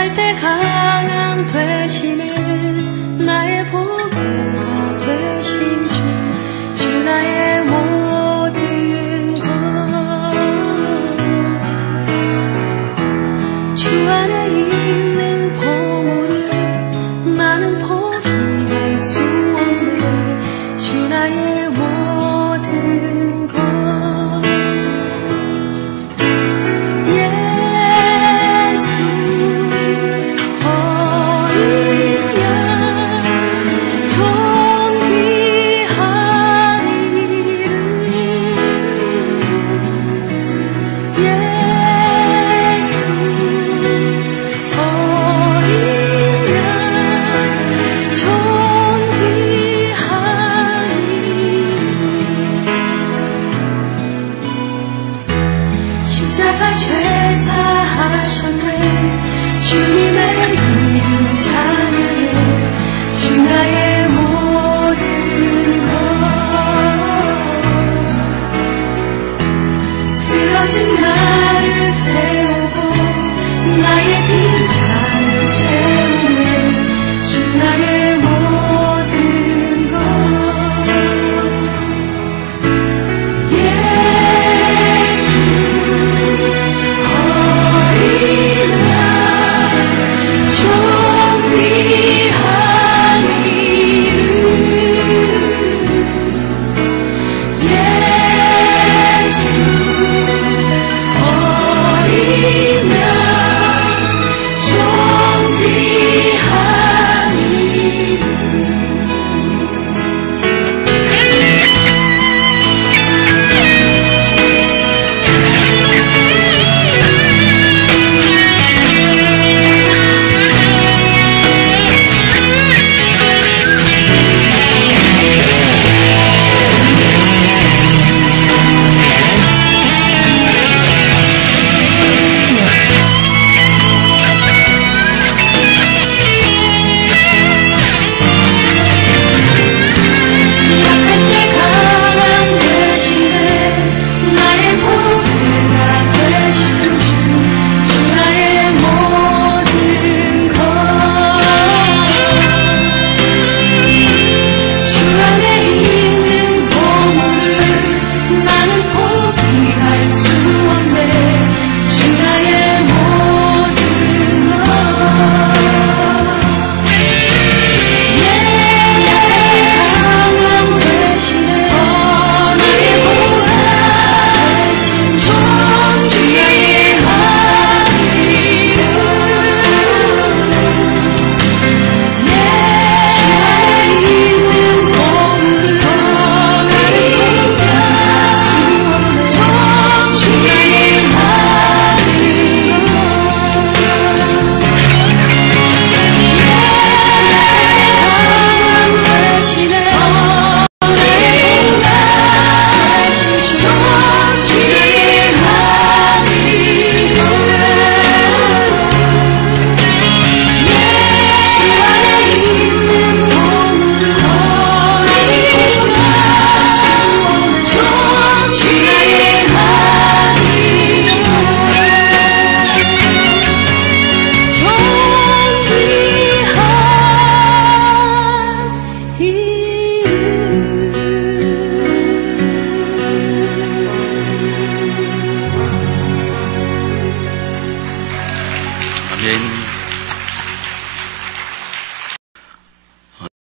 약할 때 강함 되시네. 나의 보배가 되신 주 나의 모든 것. 주 안에 있는 보물을 나는 포기할 수 없네. 주 나의 모든 것. 십자가 죄사하셨네. 주님의 이름 찬양해. 주 나의 모든 것. 쓰러진 나를 세우고 나의 빈잔을 채우네. 주 나의 모든 것.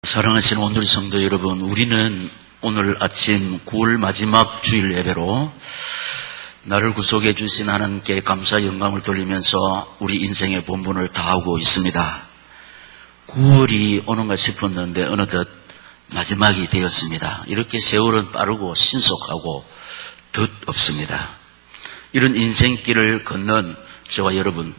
사랑하시는 오늘 성도 여러분, 우리는 오늘 아침 9월 마지막 주일 예배로 나를 구속해 주신 하나님께 감사 영광을 돌리면서 우리 인생의 본분을 다하고 있습니다. 9월이 오는가 싶었는데 어느덧 마지막이 되었습니다. 이렇게 세월은 빠르고 신속하고 덧 없습니다. 이런 인생길을 걷는 저와 여러분,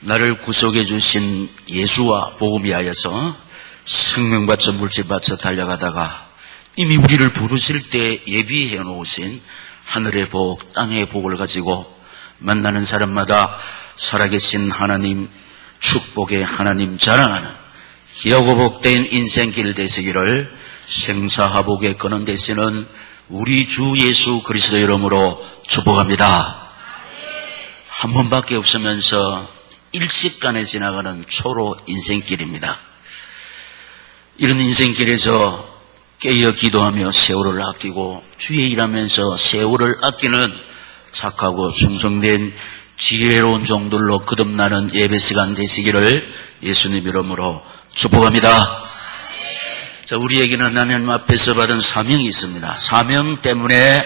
나를 구속해 주신 예수와 복음이 하여서 생명 바쳐 물질 바쳐 달려가다가 이미 우리를 부르실 때 예비해 놓으신 하늘의 복, 땅의 복을 가지고 만나는 사람마다 살아계신 하나님, 축복의 하나님 자랑하는 귀하고 복된 인생길 되시기를 생사화복에 거는 되시는 우리 주 예수 그리스도 이름으로 축복합니다. 한 번밖에 없으면서 일식간에 지나가는 초로 인생길입니다. 이런 인생길에서 깨어 기도하며 세월을 아끼고 주의 일하면서 세월을 아끼는 착하고 충성된 지혜로운 종들로 거듭나는 예배 시간 되시기를 예수님 이름으로 축복합니다. 자, 우리에게는 하나님 앞에서 받은 사명이 있습니다. 사명 때문에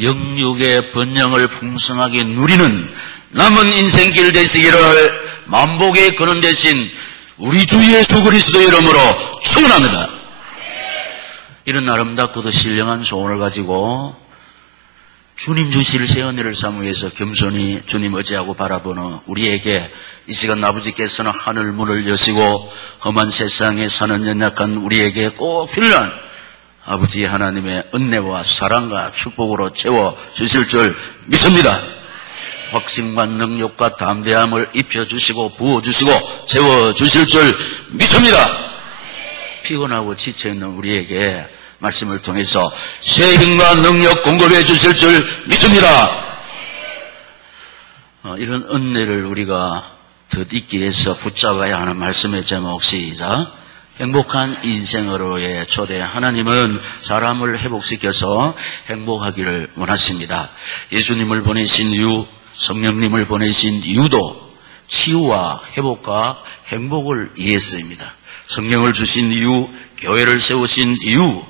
영육의 번영을 풍성하게 누리는 남은 인생길 되시기를 만복의 근원 되신 우리 주 예수 그리스도 이름으로 축원합니다. 이런 아름답고도 신령한 소원을 가지고 주님 주실 새 은혜를 삼기 위해서 겸손히 주님 의지하고 바라보는 우리에게 이 시간 아버지께서는 하늘 문을 여시고 험한 세상에 사는 연약한 우리에게 꼭 필요한 아버지 하나님의 은혜와 사랑과 축복으로 채워주실 줄 믿습니다. 확신과 능력과 담대함을 입혀주시고 부어주시고 채워주실 줄 믿습니다. 피곤하고 지쳐있는 우리에게 말씀을 통해서 새 힘과 능력 공급해 주실 줄 믿습니다. 이런 은혜를 우리가 덧입기 위해서 붙잡아야 하는 말씀의 제목 시작. 행복한 인생으로의 초대. 하나님은 사람을 회복시켜서 행복하기를 원하십니다. 예수님을 보내신 이유, 성령님을 보내신 이유도 치유와 회복과 행복을 위해서입니다. 성령을 주신 이유, 교회를 세우신 이유,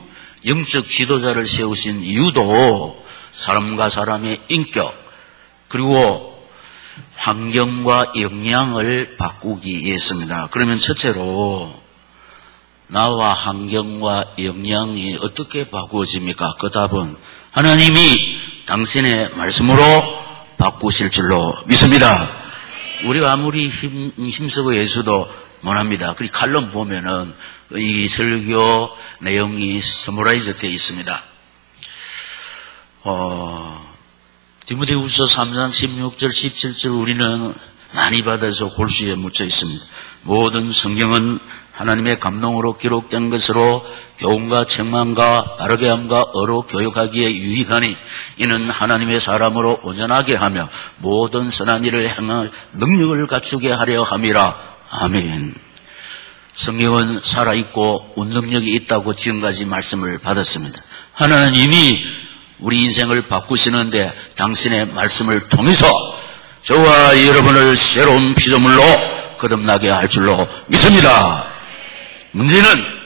영적 지도자를 세우신 이유도 사람과 사람의 인격 그리고 환경과 영향을 바꾸기 위해서입니다. 그러면 첫째로 나와 환경과 영향이 어떻게 바꾸어집니까? 그 답은 하나님이 당신의 말씀으로 바꾸실 줄로 믿습니다. 우리가 아무리 힘쓰고 애써도 못합니다. 그리고 칼럼 보면은 이 설교 내용이 서머라이즈 되어 있습니다. 디모데후서 3장 16절 17절 우리는 많이 받아서 골수에 묻혀 있습니다. 모든 성경은 하나님의 감동으로 기록된 것으로 교훈과 책망과 바르게 함과 어로 교육하기에 유익하니 이는 하나님의 사람으로 온전하게 하며 모든 선한 일을 행할 능력을 갖추게 하려 함이라. 아멘. 성경은 살아있고 운동력이 있다고 지금까지 말씀을 받았습니다. 하나님이 우리 인생을 바꾸시는데 당신의 말씀을 통해서 저와 여러분을 새로운 피조물로 거듭나게 할 줄로 믿습니다. 문제는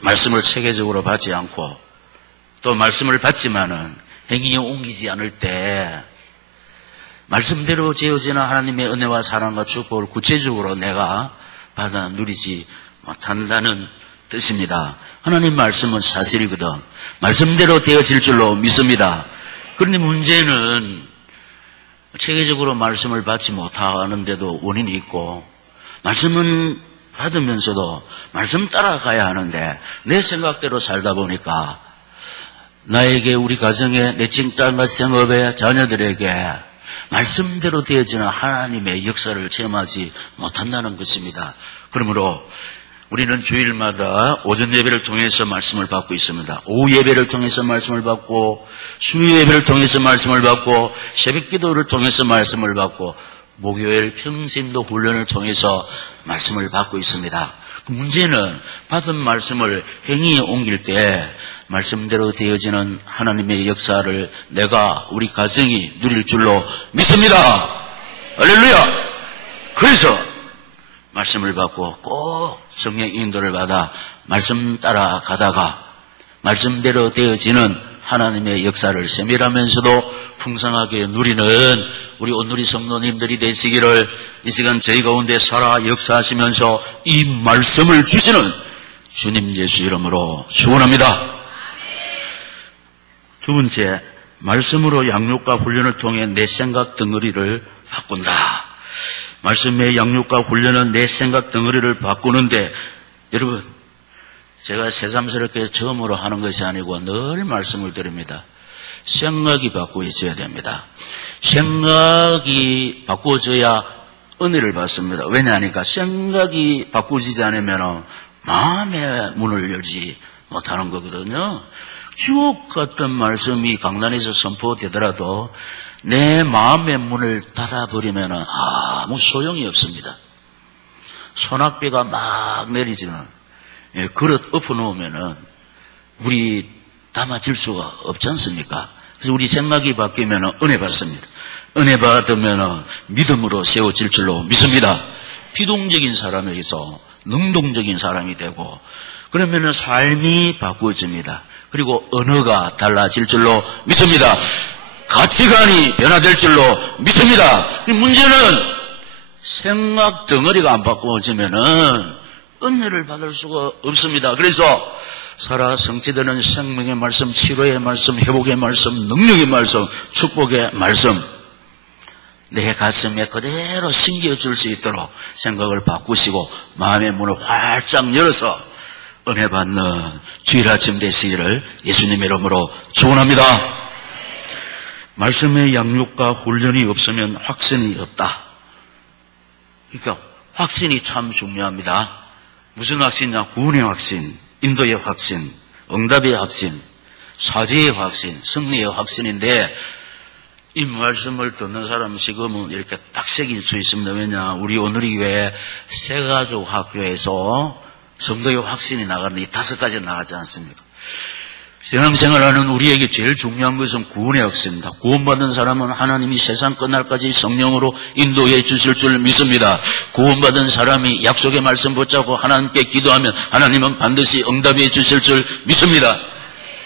말씀을 체계적으로 받지 않고 또 말씀을 받지만은 행위에 옮기지 않을 때 말씀대로 지어지는 하나님의 은혜와 사랑과 축복을 구체적으로 내가 받아 누리지 못한다는 뜻입니다. 하나님 말씀은 사실이거든. 말씀대로 되어질 줄로 믿습니다. 그런데 문제는 체계적으로 말씀을 받지 못하는데도 원인이 있고 말씀은 받으면서도 말씀 따라가야 하는데 내 생각대로 살다 보니까 나에게 우리 가정에 내 직장과 생업에 자녀들에게 말씀대로 되어지는 하나님의 역사를 체험하지 못한다는 것입니다. 그러므로 우리는 주일마다 오전 예배를 통해서 말씀을 받고 있습니다. 오후 예배를 통해서 말씀을 받고 수요 예배를 통해서 말씀을 받고 새벽 기도를 통해서 말씀을 받고 목요일 평신도 훈련을 통해서 말씀을 받고 있습니다. 그 문제는 받은 말씀을 행위에 옮길 때 말씀대로 되어지는 하나님의 역사를 내가 우리 가정이 누릴 줄로 믿습니다. 할렐루야. 그래서 말씀을 받고 꼭 성령 인도를 받아 말씀 따라가다가 말씀대로 되어지는 하나님의 역사를 세밀하면서도 풍성하게 누리는 우리 온누리 성도님들이 되시기를 이 시간 저희 가운데 살아 역사하시면서 이 말씀을 주시는 주님 예수 이름으로 축원합니다. 두 번째, 말씀으로 양육과 훈련을 통해 내 생각 덩어리를 바꾼다. 말씀의 양육과 훈련은 내 생각 덩어리를 바꾸는데 여러분 제가 새삼스럽게 처음으로 하는 것이 아니고 늘 말씀을 드립니다. 생각이 바꾸어져야 됩니다. 생각이 바꾸어져야 은혜를 받습니다. 왜냐하니까 생각이 바꾸어지지 않으면 마음의 문을 열지 못하는 거거든요. 주옥 같은 말씀이 강단에서 선포되더라도 내 마음의 문을 닫아버리면 아무 소용이 없습니다. 소낙비가 막 내리지는 그릇 엎어놓으면 물이 담아질 수가 없지 않습니까? 그래서 우리 생각이 바뀌면 은혜 받습니다. 은혜 받으면 믿음으로 세워질 줄로 믿습니다. 피동적인 사람에게서 능동적인 사람이 되고 그러면 삶이 바꾸어집니다. 그리고 언어가 달라질 줄로 믿습니다. 가치관이 변화될 줄로 믿습니다. 문제는 생각 덩어리가 안 바꾸어지면은 은혜를 받을 수가 없습니다. 그래서 살아 성취되는 생명의 말씀, 치료의 말씀, 회복의 말씀, 능력의 말씀, 축복의 말씀 내 가슴에 그대로 심겨줄 수 있도록 생각을 바꾸시고 마음의 문을 활짝 열어서 은혜 받는 주일 아침 되시기를 예수님의 이름으로 축원합니다. 말씀의 양육과 훈련이 없으면 확신이 없다. 그러니까 확신이 참 중요합니다. 무슨 확신이냐? 구원의 확신, 인도의 확신, 응답의 확신, 사죄의 확신, 승리의 확신인데 이 말씀을 듣는 사람 지금은 이렇게 딱 새길 수 있습니다. 왜냐? 우리 오늘의 교회 새가족 학교에서 성도의 확신이 나가는 이 5가지 나가지 않습니까? 신앙생활하는 우리에게 제일 중요한 것은 구원의 확신입니다. 구원받은 사람은 하나님이 세상 끝날까지 성령으로 인도해 주실 줄 믿습니다. 구원받은 사람이 약속의 말씀 붙잡고 하나님께 기도하면 하나님은 반드시 응답해 주실 줄 믿습니다.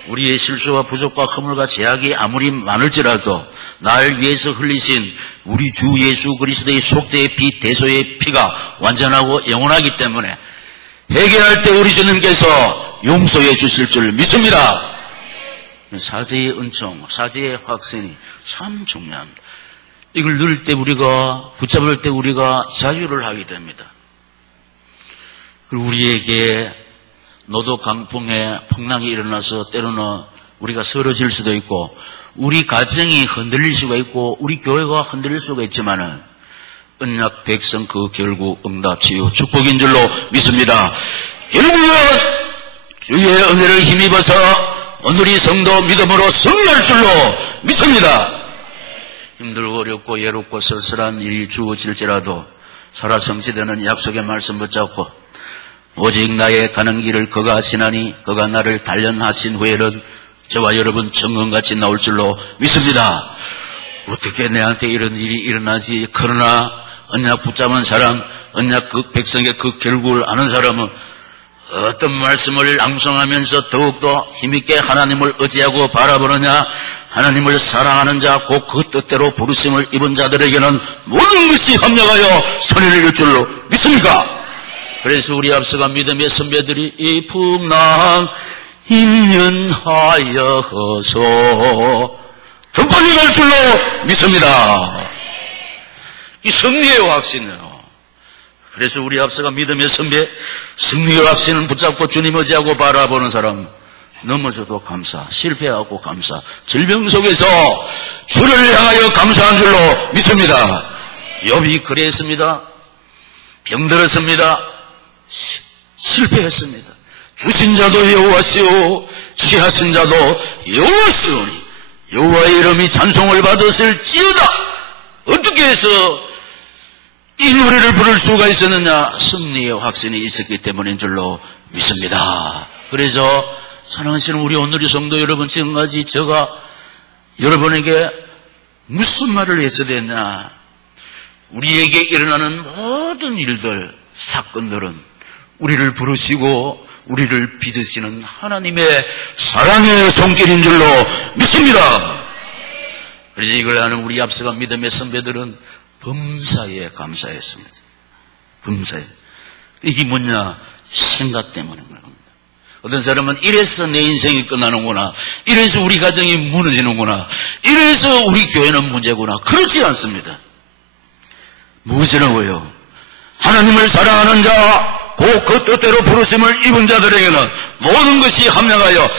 우리의 실수와 부족과 허물과 제약이 아무리 많을지라도 날 위해서 흘리신 우리 주 예수 그리스도의 속죄의 피, 대속의 피가 완전하고 영원하기 때문에 회개할 때 우리 주님께서 용서해 주실 줄 믿습니다. 사죄의 은총, 사죄의 확신이 참 중요합니다. 이걸 누릴 때 우리가, 붙잡을 때 우리가 자유를 하게 됩니다. 그리고 우리에게 노도 강풍에 풍랑이 일어나서 때로는 우리가 쓰러질 수도 있고 우리 가정이 흔들릴 수가 있고 우리 교회가 흔들릴 수가 있지만은 언약 백성 그 결국 응답 치유 축복인 줄로 믿습니다. 결국은 주의 은혜를 힘입어서 오늘이 성도 믿음으로 승리할 줄로 믿습니다. 힘들고 어렵고 외롭고 쓸쓸한 일이 주어질지라도 살아 성취되는 약속의 말씀 붙잡고 오직 나의 가는 길을 그가 하시나니 그가 나를 단련하신 후에는 저와 여러분 정금같이 나올 줄로 믿습니다. 어떻게 내한테 이런 일이 일어나지? 그러나 언약 붙잡은 사람, 언약 그 백성의 그 결국을 아는 사람은 어떤 말씀을 낭송하면서 더욱더 힘있게 하나님을 의지하고 바라보느냐? 하나님을 사랑하는 자, 곧 그 뜻대로 부르심을 입은 자들에게는 모든 것이 합력하여 선을 이룰 줄로 믿습니까? 그래서 우리 앞서간 믿음의 선배들이 이 풍랑 인연하여서 더 빨리 갈 줄로 믿습니다. 이 승리의 확신이에요. 그래서 우리 앞서간 믿음의 선배, 승리의 확신을 붙잡고 주님 의지하고 바라보는 사람, 넘어져도 감사, 실패하고 감사, 질병 속에서 주를 향하여 감사한 줄로 믿습니다. 욥이 그랬습니다. 병들었습니다. 실패했습니다. 주신 자도 여호와시오, 취하신 자도 여호와시오니 여호와의 이름이 찬송을 받았을지어다. 어떻게 해서 이 노래를 부를 수가 있었느냐? 승리의 확신이 있었기 때문인 줄로 믿습니다. 그래서 사랑하시는 우리 오늘의 성도 여러분, 지금까지 제가 여러분에게 무슨 말을 했어야 되냐? 우리에게 일어나는 모든 일들, 사건들은 우리를 부르시고 우리를 빚으시는 하나님의 사랑의 손길인 줄로 믿습니다. 그래서 이걸 아는 우리 앞서간 믿음의 선배들은 범사에 감사했습니다. 범사에. 이게 뭐냐? 생각 때문인 겁니다. 어떤 사람은 이래서 내 인생이 끝나는구나, 이래서 우리 가정이 무너지는구나, 이래서 우리 교회는 문제구나. 그렇지 않습니다. 무엇이라고요? 하나님을 사랑하는 자, 곧 그 뜻대로 부르심을 입은 자들에게는 모든 것이 합력하여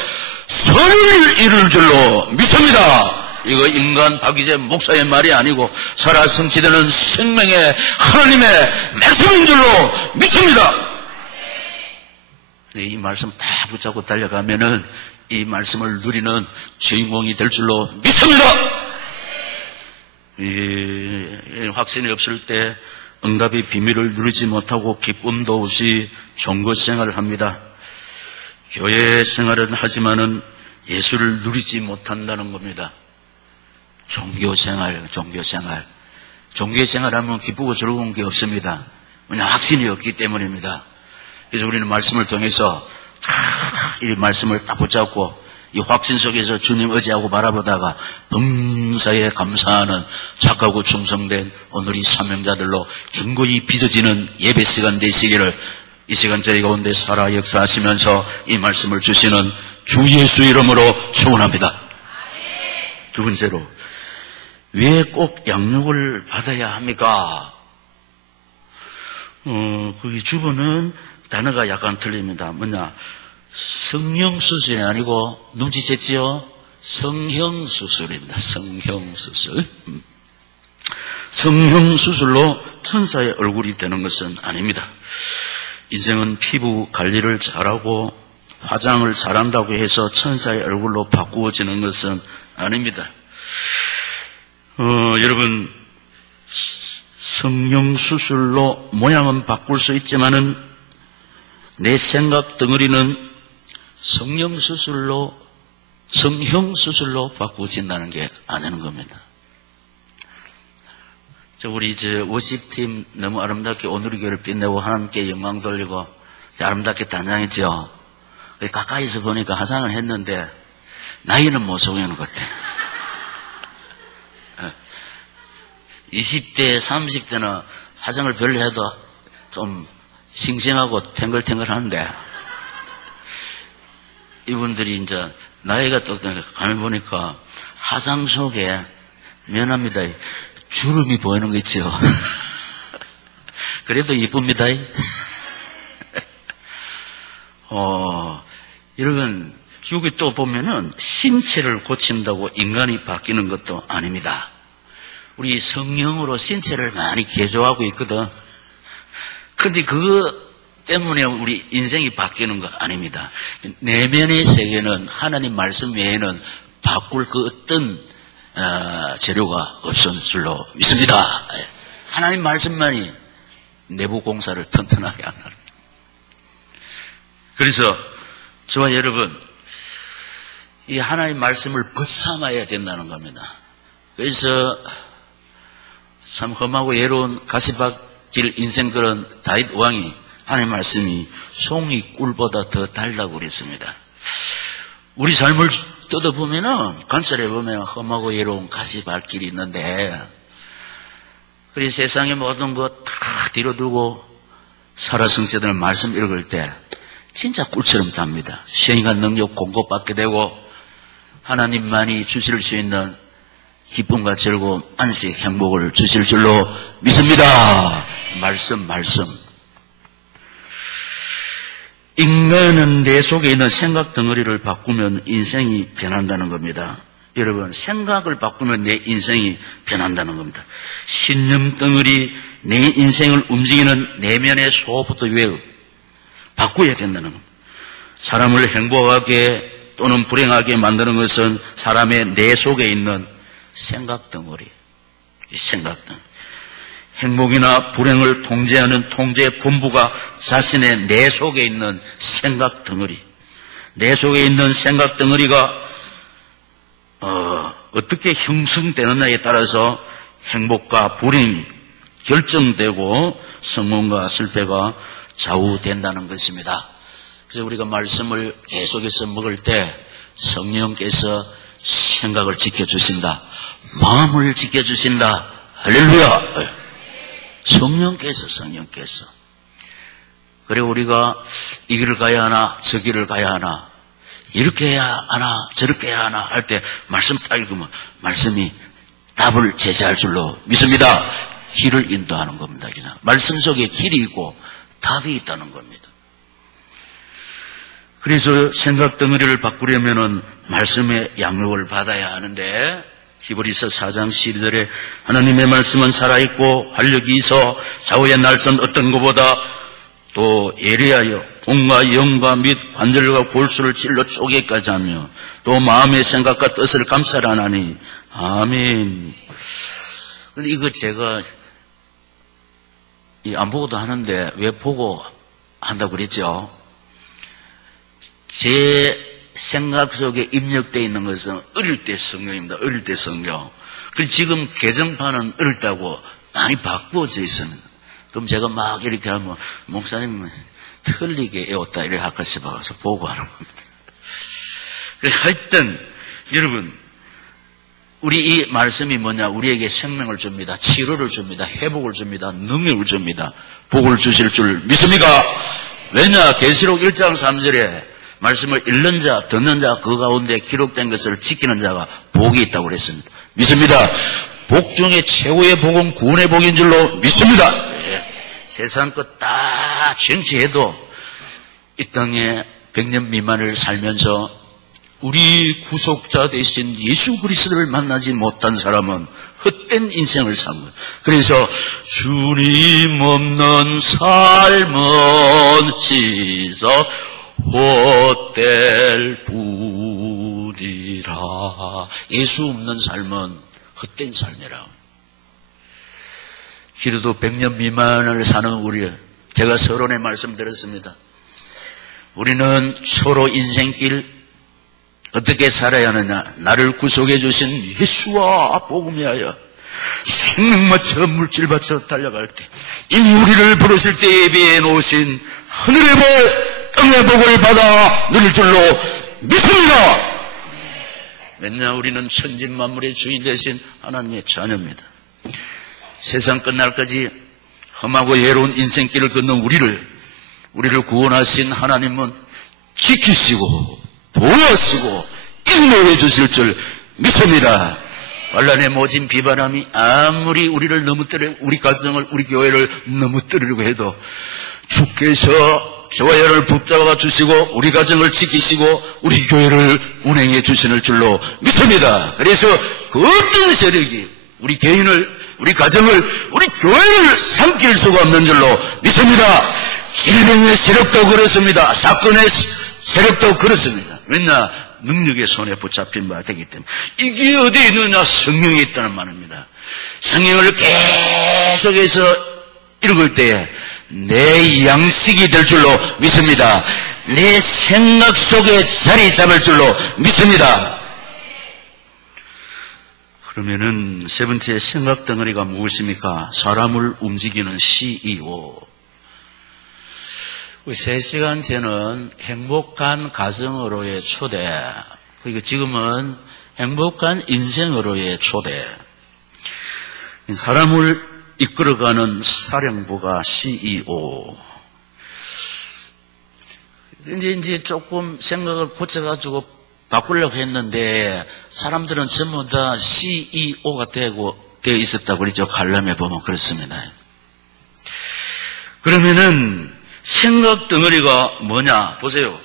선을 이룰 줄로 믿습니다. 이거 인간 박이재 목사의 말이 아니고 살아 성취되는 생명의 하나님의 말씀인 줄로 믿습니다. 이 말씀 다 붙잡고 달려가면은 이 말씀을 누리는 주인공이 될 줄로 믿습니다. 확신이 없을 때 응답의 비밀을 누리지 못하고 기쁨도 없이 종교 생활을 합니다. 교회 생활은 하지만은 예수를 누리지 못한다는 겁니다. 종교 생활하면 기쁘고 즐거운 게 없습니다. 왜냐, 확신이 없기 때문입니다. 그래서 우리는 말씀을 통해서 이 말씀을 딱 붙잡고 이 확신 속에서 주님 의지하고 바라보다가 범사에 감사하는 착하고 충성된 오늘의 사명자들로 견고히 빚어지는 예배 시간 되시기를 이 시간 저희 가운데 살아 역사하시면서 이 말씀을 주시는 주 예수 이름으로 축원합니다. 두 번째로, 왜 꼭 양육을 받아야 합니까? 거기 주부는 단어가 약간 틀립니다. 뭐냐? 성형수술이 아니고, 눈치챘지요? 성형수술입니다. 성형수술. 성형수술로 천사의 얼굴이 되는 것은 아닙니다. 인생은 피부 관리를 잘하고 화장을 잘한다고 해서 천사의 얼굴로 바꾸어지는 것은 아닙니다. 여러분, 성형수술로 모양은 바꿀 수 있지만은 내 생각 덩어리는 성형수술로 바꾸어진다는 게 아니는 겁니다. 우리 워십팀 너무 아름답게 오늘의 교회를 빛내고 하나님께 영광 돌리고 아름답게 단장했죠. 가까이서 보니까 화장을 했는데 나이는 못 속이는 것 같아. 20대, 30대는 화장을 별로 해도 좀 싱싱하고 탱글탱글한데 이분들이 이제 나이가 또 가면 보니까 화장 속에 미안합니다. 주름이 보이는 거 있죠. 그래도 이쁩니다. 여러분, 여기 또 보면은 신체를 고친다고 인간이 바뀌는 것도 아닙니다. 우리 성령으로 신체를 많이 개조하고 있거든. 근데 그거 때문에 우리 인생이 바뀌는 거 아닙니다. 내면의 세계는 하나님 말씀 외에는 바꿀 그 어떤 재료가 없을 줄로 믿습니다. 하나님 말씀만이 내부 공사를 튼튼하게 하는. 그래서 저와 여러분, 이 하나님 말씀을 벗삼아야 된다는 겁니다. 그래서 참 험하고 예로운 가시밭길 인생 그런 다윗 왕이 하나님 말씀이 송이 꿀보다 더 달다고 그랬습니다. 우리 삶을 뜯어보면은, 관찰해보면 험하고 예로운 가시밭길이 있는데, 그래서 세상의 모든 것 다 뒤로 두고 살아성취되는 말씀 읽을 때 진짜 꿀처럼 답니다. 시행한 능력 공급받게 되고 하나님만이 주실 수 있는 기쁨과 즐거움, 안식, 행복을 주실 줄로 믿습니다. 말씀. 인간은 내 속에 있는 생각 덩어리를 바꾸면 인생이 변한다는 겁니다. 여러분, 생각을 바꾸면 내 인생이 변한다는 겁니다. 신념 덩어리, 내 인생을 움직이는 내면의 소부터 바꿔야 된다는 겁니다. 사람을 행복하게 또는 불행하게 만드는 것은 사람의 내 속에 있는 생각 덩어리, 생각 덩어리. 행복이나 불행을 통제하는 통제 본부가 자신의 내 속에 있는 생각 덩어리. 내 속에 있는 생각 덩어리가 어떻게 형성되느냐에 따라서 행복과 불행이 결정되고 성공과 실패가 좌우된다는 것입니다. 그래서 우리가 말씀을 계속해서 먹을 때 성령께서 생각을 지켜주신다. 마음을 지켜주신다. 할렐루야. 성령께서. 그리고 우리가 이 길을 가야 하나 저 길을 가야 하나 이렇게 해야 하나 저렇게 해야 하나 할 때 말씀 딱 읽으면 말씀이 답을 제시할 줄로 믿습니다. 길을 인도하는 겁니다. 그냥. 말씀 속에 길이 있고 답이 있다는 겁니다. 그래서 생각 덩어리를 바꾸려면은 말씀의 양육을 받아야 하는데 히브리서 4장 12절에 하나님의 말씀은 살아있고 활력이 있어 좌우의 날선 어떤 것보다 또 예리하여 공과 영과 및 관절과 골수를 찔러 쪼개까지 하며 또 마음의 생각과 뜻을 감찰하나니 아멘. 근데 이거 제가 안 보고도 하는데 왜 보고 한다고 그랬죠? 제 생각 속에 입력되어 있는 것은 어릴 때 성경입니다. 어릴 때 성경. 그리고 지금 개정판은 어릴 때하고 많이 바꾸어져 있습니다. 그럼 제가 막 이렇게 하면 목사님은 틀리게 외웠다 이렇게 할까 싶어서 보고 하는 겁니다. 그래서 하여튼 여러분 우리 이 말씀이 뭐냐? 우리에게 생명을 줍니다. 치료를 줍니다. 회복을 줍니다. 능력을 줍니다. 복을 주실 줄 믿습니까? 왜냐? 계시록 1장 3절에 말씀을 읽는 자, 듣는 자 그 가운데 기록된 것을 지키는 자가 복이 있다고 그랬습니다. 믿습니다. 복 중에 최고의 복은 구원의 복인 줄로 믿습니다. 세상 것 다 정치해도 이 땅에 100년 미만을 살면서 우리 구속자 되신 예수 그리스도를 만나지 못한 사람은 헛된 인생을 산 거예요. 그래서 주님 없는 삶은 씻어 헛될 뿐이라. 예수 없는 삶은 헛된 삶이라. 기도도 100년 미만을 사는 우리, 제가 서론에 말씀드렸습니다. 우리는 서로 인생길 어떻게 살아야 하느냐? 나를 구속해 주신 예수와 복음이하여 생명마처럼 물질밭으로 달려갈 때 이미 우리를 부르실 때 예비해 놓으신 하늘의 복, 땅의 복을 받아 누릴 줄로 믿습니다. 왜냐? 우리는 천진만물의 주인 되신 하나님의 자녀입니다. 세상 끝날까지 험하고 예로운 인생길을 걷는 우리를 구원하신 하나님은 지키시고 도와주시고 인도해 주실 줄 믿습니다. 환난의 모진 비바람이 아무리 우리를 넘어뜨려 우리 가정을 우리 교회를 넘어뜨리려고 해도 주께서 저와 여러분을 붙잡아 주시고 우리 가정을 지키시고 우리 교회를 운행해 주시는 줄로 믿습니다. 그래서 그 어떤 세력이 우리 개인을 우리 가정을 우리 교회를 삼킬 수가 없는 줄로 믿습니다. 질병의 세력도 그렇습니다. 사건의 세력도 그렇습니다. 왜냐? 능력의 손에 붙잡힌 바 되기 때문에. 이게 어디에 있느냐? 성경에 있다는 말입니다. 성경을 계속해서 읽을 때에 내 양식이 될 줄로 믿습니다. 내 생각 속에 자리 잡을 줄로 믿습니다. 그러면은 세 번째 생각 덩어리가 무엇입니까? 사람을 움직이는 CEO. 3시간 전은 행복한 가정으로의 초대, 그리고 지금은 행복한 인생으로의 초대. 사람을 이끌어가는 사령부가 CEO. 이제 조금 생각을 고쳐가지고 바꾸려고 했는데 사람들은 전부 다 CEO가 되어 있었다고 그러죠. 칼럼에 보면 그렇습니다. 그러면은 생각 덩어리가 뭐냐? 보세요.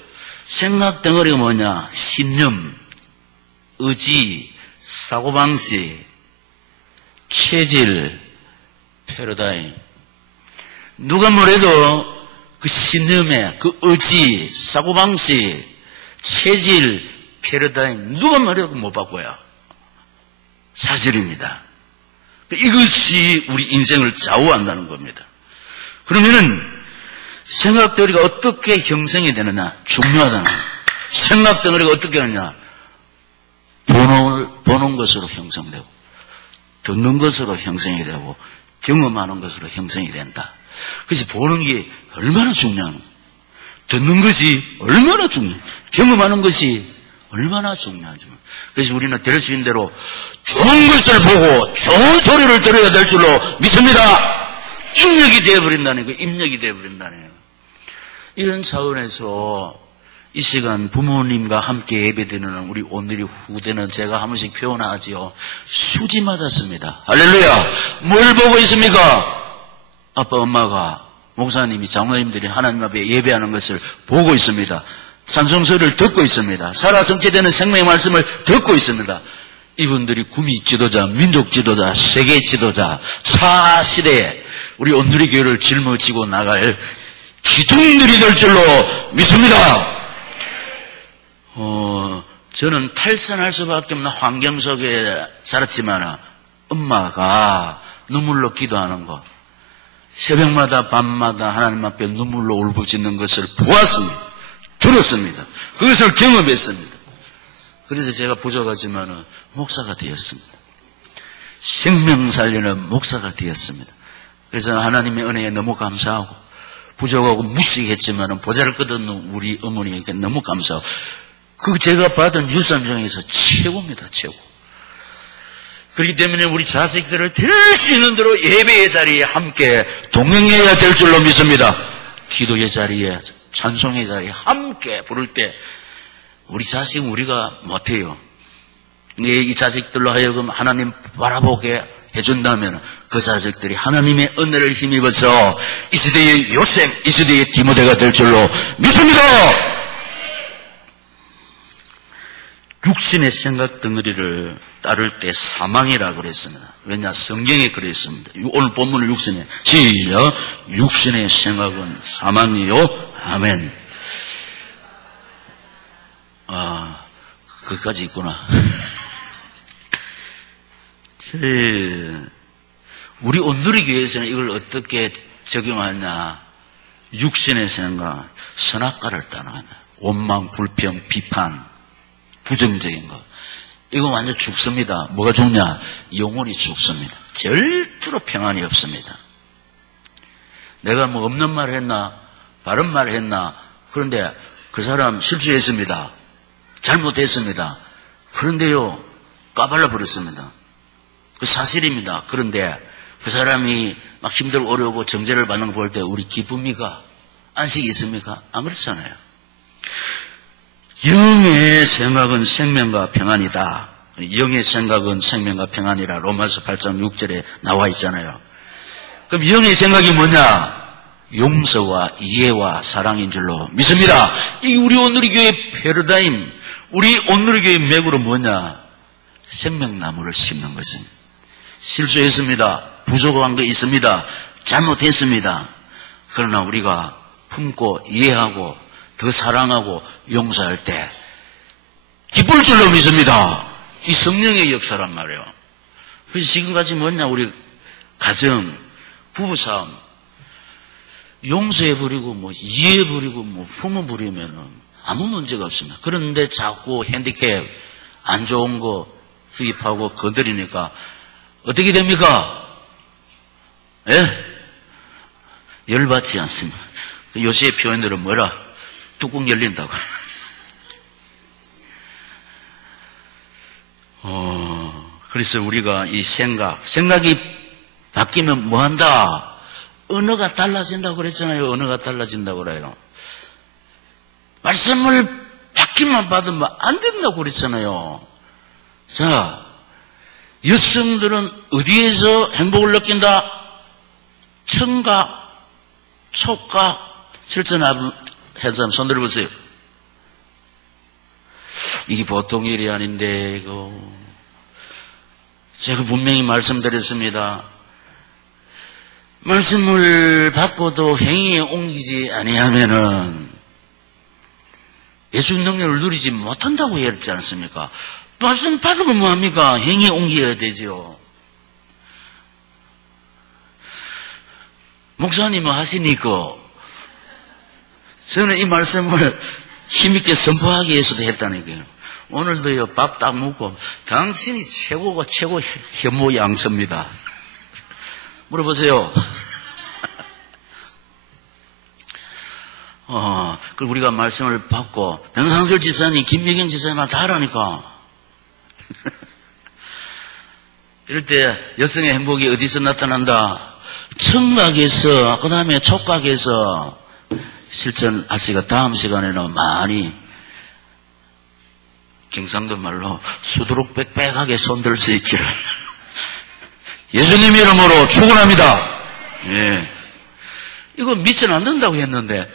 생각 덩어리가 뭐냐? 신념, 의지, 사고방식, 체질, 패러다임. 누가 뭐래도 그 신념에 그 의지, 사고방식, 체질, 패러다임 누가 뭐래도 못 바꿔요. 사실입니다. 이것이 우리 인생을 좌우한다는 겁니다. 그러면은 생각 덩어리가 어떻게 형성이 되느냐? 중요하다는 거예요. 생각 덩어리가 어떻게 하느냐? 보는 것으로 형성되고, 듣는 것으로 형성이 되고, 경험하는 것으로 형성이 된다. 그래서 보는 게 얼마나 중요하노? 듣는 것이 얼마나 중요해? 경험하는 것이 얼마나 중요하죠. 그래서 우리는 될 수 있는 대로 좋은 것을 보고 좋은 소리를 들어야 될 줄로 믿습니다. 입력이 되어버린다는 거예요. 입력이 되어버린다는 거예요. 이런 차원에서 이 시간 부모님과 함께 예배드리는 우리 오늘의 후대는 제가 한 번씩 표현하지요. 수지 맞았습니다. 할렐루야. 뭘 보고 있습니까? 아빠 엄마가 목사님이 장로님들이 하나님 앞에 예배하는 것을 보고 있습니다. 찬송소리를 듣고 있습니다. 살아 성취되는 생명의 말씀을 듣고 있습니다. 이분들이 구미 지도자, 민족 지도자, 세계 지도자, 차시대에 우리 온누리 교회를 짊어지고 나갈 기둥들이 될 줄로 믿습니다. 저는 탈선할 수밖에 없는 환경 속에 살았지만 엄마가 눈물로 기도하는 것, 새벽마다 밤마다 하나님 앞에 눈물로 울부짖는 것을 보았습니다. 들었습니다. 그것을 경험했습니다. 그래서 제가 부족하지만 목사가 되었습니다. 생명 살리는 목사가 되었습니다. 그래서 하나님의 은혜에 너무 감사하고 부족하고 무식했지만 보잘것없는 우리 어머니에게 너무 감사하고 그 제가 받은 유산 중에서 최고입니다. 최고. 그렇기 때문에 우리 자식들을 될 수 있는 대로 예배의 자리에 함께 동행해야 될 줄로 믿습니다. 기도의 자리에 찬송의 자리에 함께 부를 때 우리 자식은 우리가 못해요. 이 자식들로 하여금 하나님 바라보게 해준다면 그 자식들이 하나님의 은혜를 힘입어서 이 시대의 요셉, 이 시대의 디모데가 될 줄로 믿습니다. 육신의 생각 덩어리를 따를 때 사망이라고 그랬습니다. 왜냐? 성경에 그랬습니다. 오늘 본문은 육신의 시작. 육신의 생각은 사망이요. 아멘. 거기까지 있구나. 우리 온누리교회에서는 이걸 어떻게 적용하냐? 육신의 생각, 선악과를 따라가냐? 원망, 불평, 비판, 부정적인 것. 이거 완전 죽습니다. 뭐가 죽냐? 영혼이 죽습니다. 절대로 평안이 없습니다. 내가 뭐 없는 말을 했나? 바른 말을 했나? 그런데 그 사람 실수했습니다. 잘못했습니다. 그런데요, 까발려 버렸습니다. 그 사실입니다. 그런데 그 사람이 막 힘들고 어려우고 정죄를 받는 걸 볼 때 우리 기쁩니까? 안식이 있습니까? 안 그렇잖아요. 영의 생각은 생명과 평안이다. 영의 생각은 생명과 평안이라 로마서 8장 6절에 나와 있잖아요. 그럼 영의 생각이 뭐냐? 용서와 이해와 사랑인 줄로 믿습니다. 이 우리 온누리교회 패러다임, 우리 온누리교회 맥으로 뭐냐? 생명나무를 심는 것은 실수했습니다. 부족한 거 있습니다. 잘못했습니다. 그러나 우리가 품고 이해하고 더 사랑하고 용서할 때 기쁠 줄로 믿습니다. 이 성령의 역사란 말이에요. 그래서 지금까지 뭐냐? 우리 가정, 부부싸움 용서해버리고 뭐 이해해버리고 뭐 품어버리면은 아무 문제가 없습니다. 그런데 자꾸 핸디캡 안 좋은 거 수입하고 건드리니까 어떻게 됩니까? 예? 열받지 않습니다. 요새의 표현들은 뭐라? 뚜껑 열린다고. 그래서 우리가 이 생각이 바뀌면 뭐 한다? 언어가 달라진다고 그랬잖아요. 언어가 달라진다고 그래요. 말씀을 받기만 받으면 안 된다고 그랬잖아요. 자, 여성들은 어디에서 행복을 느낀다? 청각, 촉각, 실천하는 사람 손 들어보세요. 이게 보통 일이 아닌데, 이거. 제가 분명히 말씀드렸습니다. 말씀을 받고도 행위에 옮기지 아니하면은 예수 능력을 누리지 못한다고 했지 않습니까? 말씀 받으면 뭐합니까? 행위에 옮겨야 되죠. 목사님은 하시니까 저는 이 말씀을 힘있게 선포하기 위해서도 했다니까요. 오늘도요, 밥 딱 먹고 당신이 최고가 최고 혐오양처입니다. 물어보세요. 그 우리가 말씀을 받고 변상설 집사님, 김미경 집사님 다 하라니까. 이럴 때 여성의 행복이 어디서 나타난다? 청각에서, 그 다음에 촉각에서 실천하시고 다음 시간에는 많이 경상도 말로 수두룩 빽빽하게 손들 수 있기를 예수님 이름으로 축원합니다. 예. 이거 미천 안 된다고 했는데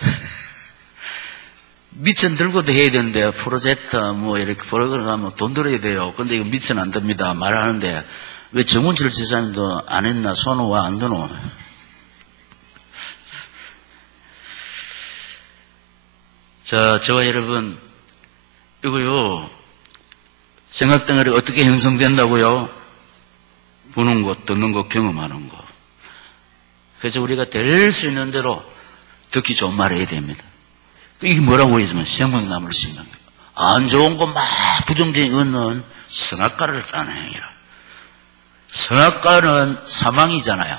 미천 들고도 해야 되는데 프로젝트 뭐 이렇게 프로그램 하면 돈 들어야 돼요. 근데 이거 미천 안 됩니다. 말하는데 왜 정운철 지사님도 안 했나? 손은 왜 안 드노? 자, 저와 여러분, 이거요, 생각덩어리 어떻게 형성된다고요? 보는 것, 듣는 것, 경험하는 것. 그래서 우리가 될 수 있는 대로 듣기 좋은 말 해야 됩니다. 이게 뭐라고 했으면 생명나무를 심는 거예요. 안 좋은 거 막 부정적인 얻는 선악과를 따는 행위라. 선악과는 사망이잖아요.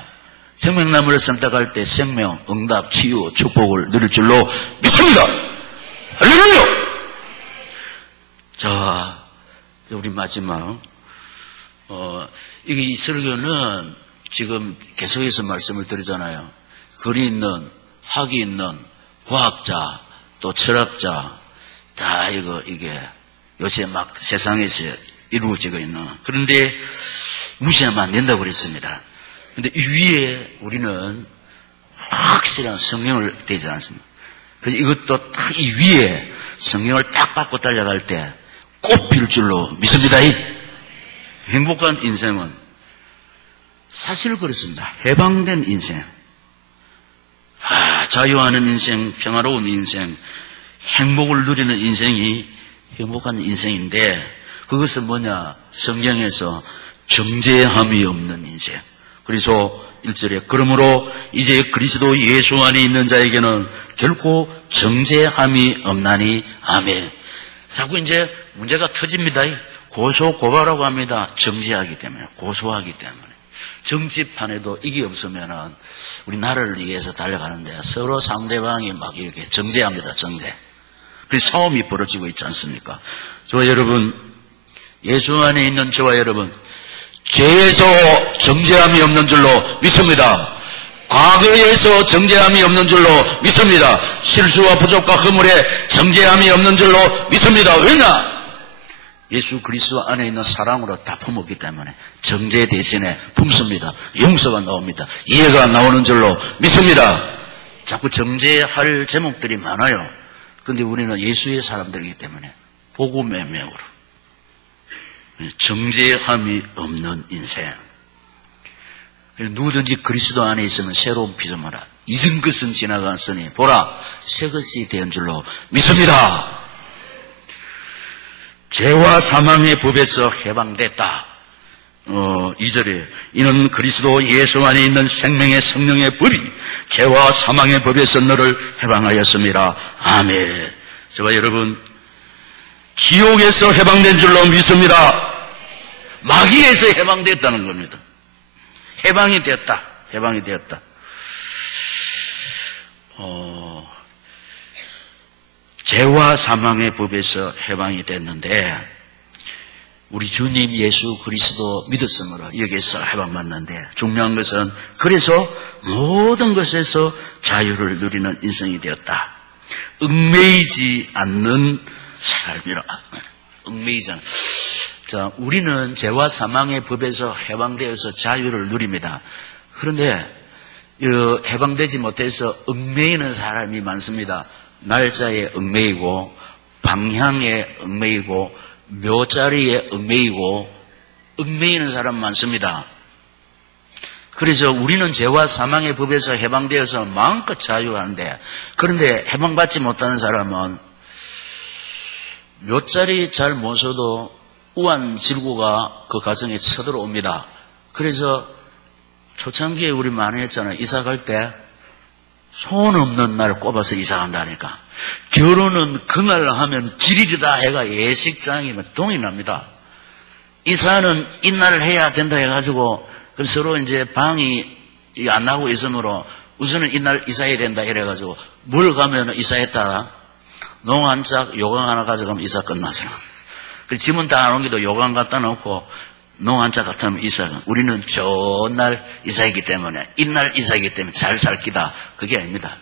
생명나무를 선택할 때 생명, 응답, 치유, 축복을 누릴 줄로 믿습니다. 할렐루야! 자, 우리 마지막 이 설교는 지금 계속해서 말씀을 드리잖아요. 글이 있는, 학이 있는 과학자, 또 철학자, 다 이게 요새 막 세상에서 이루어지고 있는. 그런데 무시하면 안 된다고 그랬습니다. 그런데 이 위에 우리는 확실한 성령을 떼지 않습니다. 그래서 이것도 딱 이 위에 성령을 딱 받고 달려갈 때 꽃필 줄로 믿습니다. 행복한 인생은 사실 그렇습니다. 해방된 인생, 자유하는 인생, 평화로운 인생, 행복을 누리는 인생이 행복한 인생인데 그것은 뭐냐? 성경에서 정죄함이 없는 인생. 그래서 1절에 그러므로 이제 그리스도 예수 안에 있는 자에게는 결코 정죄함이 없나니 아멘. 자꾸 이제 문제가 터집니다. 고소 고발하고 합니다. 정죄하기 때문에, 고소하기 때문에. 정치판에도 이게 없으면은 우리 나라를 위해서 달려가는데 서로 상대방이 막 이렇게 정죄합니다. 정죄. 그래서 싸움이 벌어지고 있지 않습니까? 저와 여러분, 예수 안에 있는 저와 여러분, 죄에서 정죄함이 없는 줄로 믿습니다. 과거에서 정죄함이 없는 줄로 믿습니다. 실수와 부족과 허물에 정죄함이 없는 줄로 믿습니다. 왜냐? 예수 그리스도 안에 있는 사랑으로 다 품었기 때문에 정죄 대신에 품습니다. 용서가 나옵니다. 이해가 나오는 줄로 믿습니다. 자꾸 정죄할 제목들이 많아요. 그런데 우리는 예수의 사람들이기 때문에 복음의 맥으로 정죄함이 없는 인생. 누구든지 그리스도 안에 있으면 새로운 피조물이라. 잊은 것은 지나갔으니 보라 새 것이 된 줄로 믿습니다. 죄와 사망의 법에서 해방됐다. 2절에 이는 그리스도 예수 안에 있는 생명의 성령의 법이 죄와 사망의 법에서 너를 해방하였습니다. 아멘. 저와 여러분, 지옥에서 해방된 줄로 믿습니다. 마귀에서 해방됐다는 겁니다. 해방이 되었다. 해방이 되었다. 죄와 사망의 법에서 해방이 됐는데 우리 주님 예수 그리스도 믿었으므로 여기에서 해방받는데 중요한 것은 그래서 모든 것에서 자유를 누리는 인생이 되었다. 얽매이지 않는 삶이라. 얽매이지 않는. 자, 우리는 죄와 사망의 법에서 해방되어서 자유를 누립니다. 그런데 해방되지 못해서 얽매이는 사람이 많습니다. 날짜에 얽매이고 방향에 얽매이고 묘자리에 얽매이고 얽매이는 사람 많습니다. 그래서 우리는 죄와 사망의 법에서 해방되어서 마음껏 자유하는데 그런데 해방받지 못하는 사람은 묘자리 잘 못 서도 우한 질고가 그 가정에 쳐들어옵니다. 그래서 초창기에 우리 많이 했잖아요. 이사 갈 때 손 없는 날 꼽아서 이사 간다니까. 결혼은 그날 하면 길이다 해가 예식장이면 동이 납니다. 이사는 이날 해야 된다 해가지고 서로 이제 방이 안 나고 있으므로 우선은 이날 이사해야 된다 이래가지고 뭘 가면 이사했다. 농 한 짝 요강 하나 가져가면 이사 끝났어요. 짐은 다 안 옮기도 요강 갖다 놓고 농 한 짝 갖다 놓으면 이사가. 우리는 좋은 날 이사이기 때문에 이날 이사이기 때문에 잘 살 기다. 그게 아닙니다.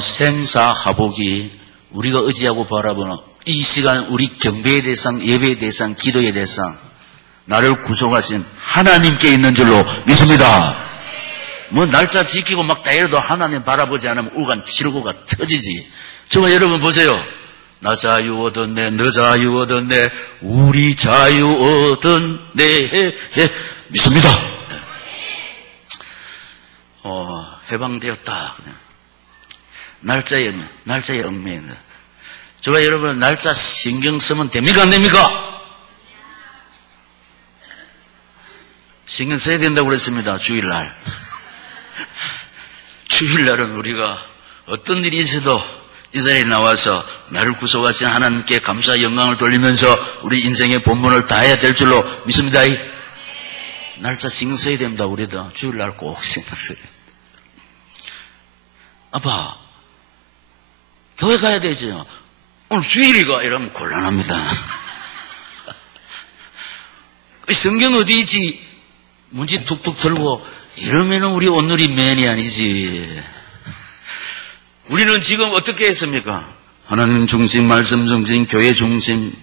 생사하복이 우리가 의지하고 바라보는 이 시간 우리 경배의 대상, 예배의 대상, 기도의 대상 나를 구속하신 하나님께 있는 줄로 믿습니다. 뭐 날짜 지키고 막 다 이래도 하나님 바라보지 않으면 우간 질고가 터지지. 정말 여러분 보세요. 나 자유 얻었네, 너 자유 얻었네, 우리 자유 얻었네. 믿습니다. 해방되었다. 날짜에 얽매인다. 저와 여러분 날짜 신경 쓰면 됩니까 안 됩니까? 신경 써야 된다고 그랬습니다. 주일날. 주일날은 우리가 어떤 일이 있어도 이 자리에 나와서 나를 구속하신 하나님께 감사 영광을 돌리면서 우리 인생의 본분을 다해야 될 줄로 믿습니다. 날짜 신경 써야 됩니다. 우리도 주일날 꼭 신경 써야 됩니다. 아빠, 교회 가야 되죠. 오늘 주일이가 이러면 곤란합니다. 성경 어디 있지? 문지 툭툭 들고 이러면은 우리 오늘이 맨이 아니지. 우리는 지금 어떻게 했습니까? 하나님 중심, 말씀 중심, 교회 중심,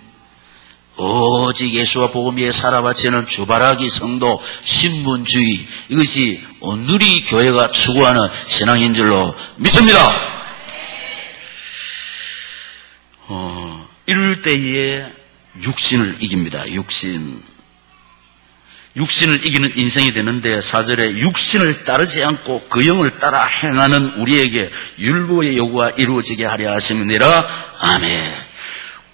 오직 예수와 복음 위에 살아바치는 주바라기 성도, 신분주의, 이것이 오늘이 교회가 추구하는 신앙인 줄로 믿습니다. 이럴 때에 육신을 이깁니다. 육신을 이기는 인생이 되는데 4절에 육신을 따르지 않고 그 영을 따라 행하는 우리에게 율법의 요구가 이루어지게 하려 하심이니라. 아멘.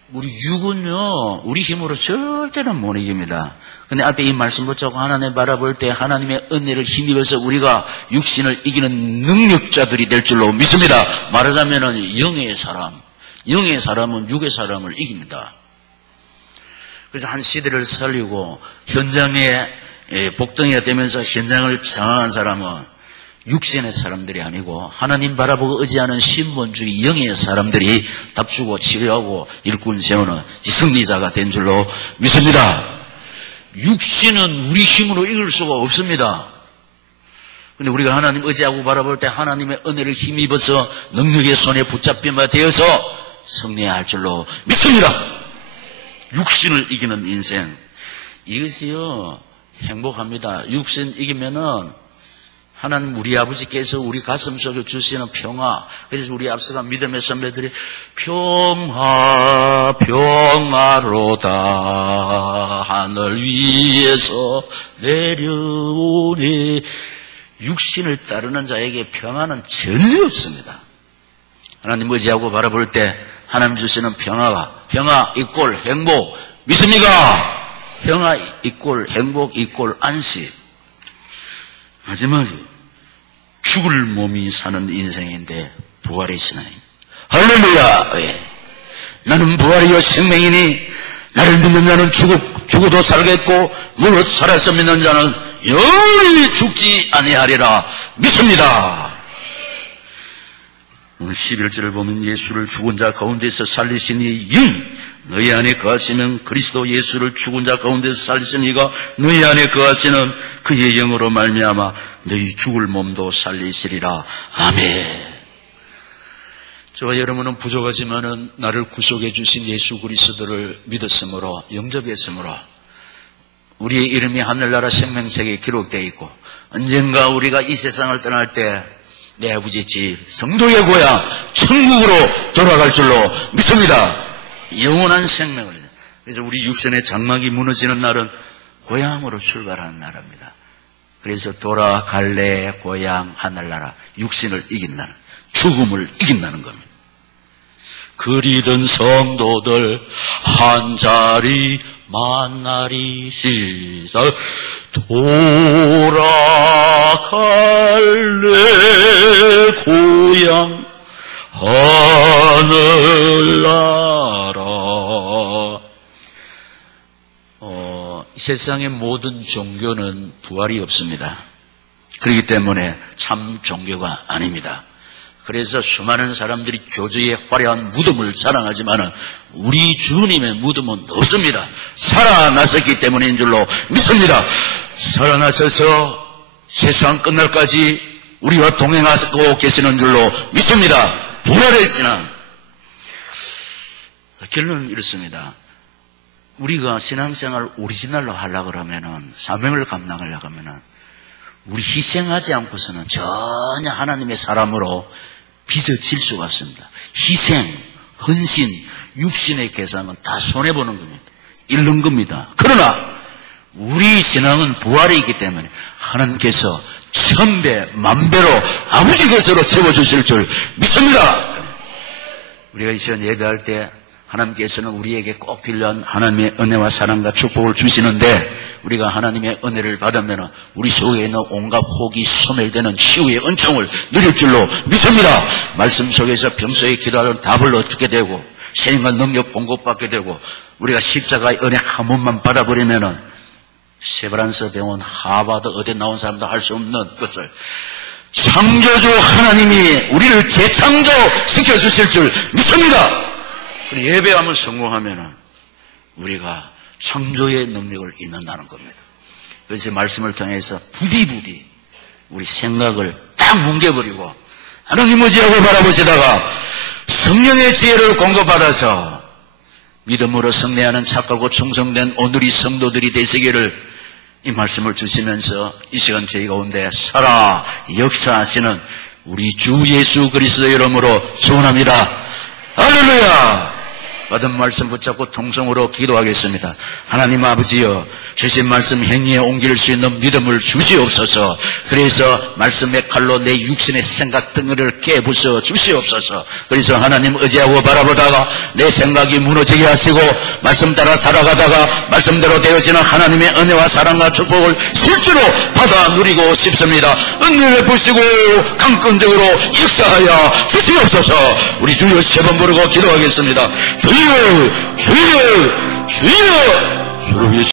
우리 육은요, 우리 힘으로 절대는 못 이깁니다. 근데 앞에 이 말씀 붙잡고 하나님 바라볼 때 하나님의 은혜를 힘입어서 우리가 육신을 이기는 능력자들이 될 줄로 믿습니다. 말하자면은 영의 사람은 육의 사람을 이깁니다. 그래서 한 시대를 살리고 현장에 복덩이가 되면서 현장을 장악한 사람은 육신의 사람들이 아니고 하나님 바라보고 의지하는 신본주의 영의 사람들이 답주고 치료하고 일꾼 세우는 승리자가 된 줄로 믿습니다. 육신은 우리 힘으로 이길 수가 없습니다. 근데 우리가 하나님 의지하고 바라볼 때 하나님의 은혜를 힘입어서 능력의 손에 붙잡힌 바 되어서 승리해야 할 줄로 믿습니다. 육신을 이기는 인생, 이것이요 행복합니다. 육신 이기면은 하나님 우리 아버지께서 우리 가슴 속에 주시는 평화, 그래서 우리 앞서간 믿음의 선배들이 평화로다 하늘 위에서 내려오니, 육신을 따르는 자에게 평화는 전혀 없습니다. 하나님 의지하고 바라볼 때 하나님 주시는 평화 이꼴 행복, 믿습니까? 평화 이꼴 행복 이꼴 안식. 마지막에 죽을 몸이 사는 인생인데 부활의 신앙. 할렐루야. 나는 부활이요 생명이니 나를 믿는 자는 죽어도 살겠고 무릇 살아서 믿는 자는 영원히 죽지 아니하리라 믿습니다. 11절을 보면 예수를 죽은 자 가운데서 살리시니 영 너희 안에 거하시는 그리스도 예수를 죽은 자 가운데서 살리신 이가 너희 안에 거하시는 그의 영으로 말미암아 너희 죽을 몸도 살리시리라. 아멘. 저와 여러분은 부족하지만은 나를 구속해 주신 예수 그리스도를 믿었으므로, 영접했으므로 우리의 이름이 하늘나라 생명책에 기록되어 있고, 언젠가 우리가 이 세상을 떠날 때 내 아버지 집, 성도의 고향, 천국으로 돌아갈 줄로 믿습니다. 영원한 생명을. 그래서 우리 육신의 장막이 무너지는 날은 고향으로 출발하는 날입니다. 그래서 돌아갈래 고향 하늘나라, 육신을 이긴 날, 죽음을 이긴다는 겁니다. 그리던 성도들 한 자리 만나리 시사 돌아갈래 고향 하늘나라. 세상의 모든 종교는 부활이 없습니다. 그렇기 때문에 참 종교가 아닙니다. 그래서 수많은 사람들이 교주의 화려한 무덤을 자랑하지만 우리 주님의 무덤은 없습니다. 살아나셨기 때문인 줄로 믿습니다. 살아나셔서 세상 끝날까지 우리와 동행하고 계시는 줄로 믿습니다. 부활의 신앙. 결론은 이렇습니다. 우리가 신앙생활을 오리지널로 하려고 하면은, 사명을 감당하려고 하면은, 우리 희생하지 않고서는 전혀 하나님의 사람으로 빚어질 수가 없습니다. 희생, 헌신, 육신의 계산은 다 손해보는 겁니다. 잃는 겁니다. 그러나 우리 신앙은 부활이 있기 때문에 하나님께서 1000배, 10,000배로 아버지 것으로 채워주실 줄 믿습니다. 우리가 이 시간 예배할 때 하나님께서는 우리에게 꼭 필요한 하나님의 은혜와 사랑과 축복을 주시는데 우리가 하나님의 은혜를 받으면 우리 속에 있는 온갖 혹이 소멸되는 치유의 은총을 누릴 줄로 믿습니다. 말씀 속에서 평소에 기도하는 답을 얻게 되고 생각 능력 공급받게 되고 우리가 십자가의 은혜 한 번만 받아버리면 세브란스 병원, 하버드 어디 나온 사람도 할 수 없는 것을 창조주 하나님이 우리를 재창조시켜주실 줄 믿습니다. 예배함을 성공하면 우리가 창조의 능력을 잃는다는 겁니다. 그래서 말씀을 통해서 부디부디 우리 생각을 딱 뭉개버리고 하나님 의지하고 바라보시다가 성령의 지혜를 공급받아서 믿음으로 승리하는 착하고 충성된 오늘의 성도들이 되시기를 이 말씀을 주시면서 이 시간 저희 가운데 살아 역사하시는 우리 주 예수 그리스도의 이름으로 축원합니다. 할렐루야. 받은 말씀 붙잡고 통성으로 기도하겠습니다. 하나님 아버지여, 주신 말씀 행위에 옮길 수 있는 믿음을 주시옵소서. 그래서 말씀의 칼로 내 육신의 생각 덩어리를 깨부숴 주시옵소서. 그래서 하나님 의지하고 바라보다가 내 생각이 무너지게 하시고 말씀 따라 살아가다가 말씀대로 되어지는 하나님의 은혜와 사랑과 축복을 실제로 받아 누리고 싶습니다. 은혜를 베푸시고 강권적으로 역사하여 주시옵소서. 우리 주여 3번 부르고 기도하겠습니다. 주여 주여 주여 주로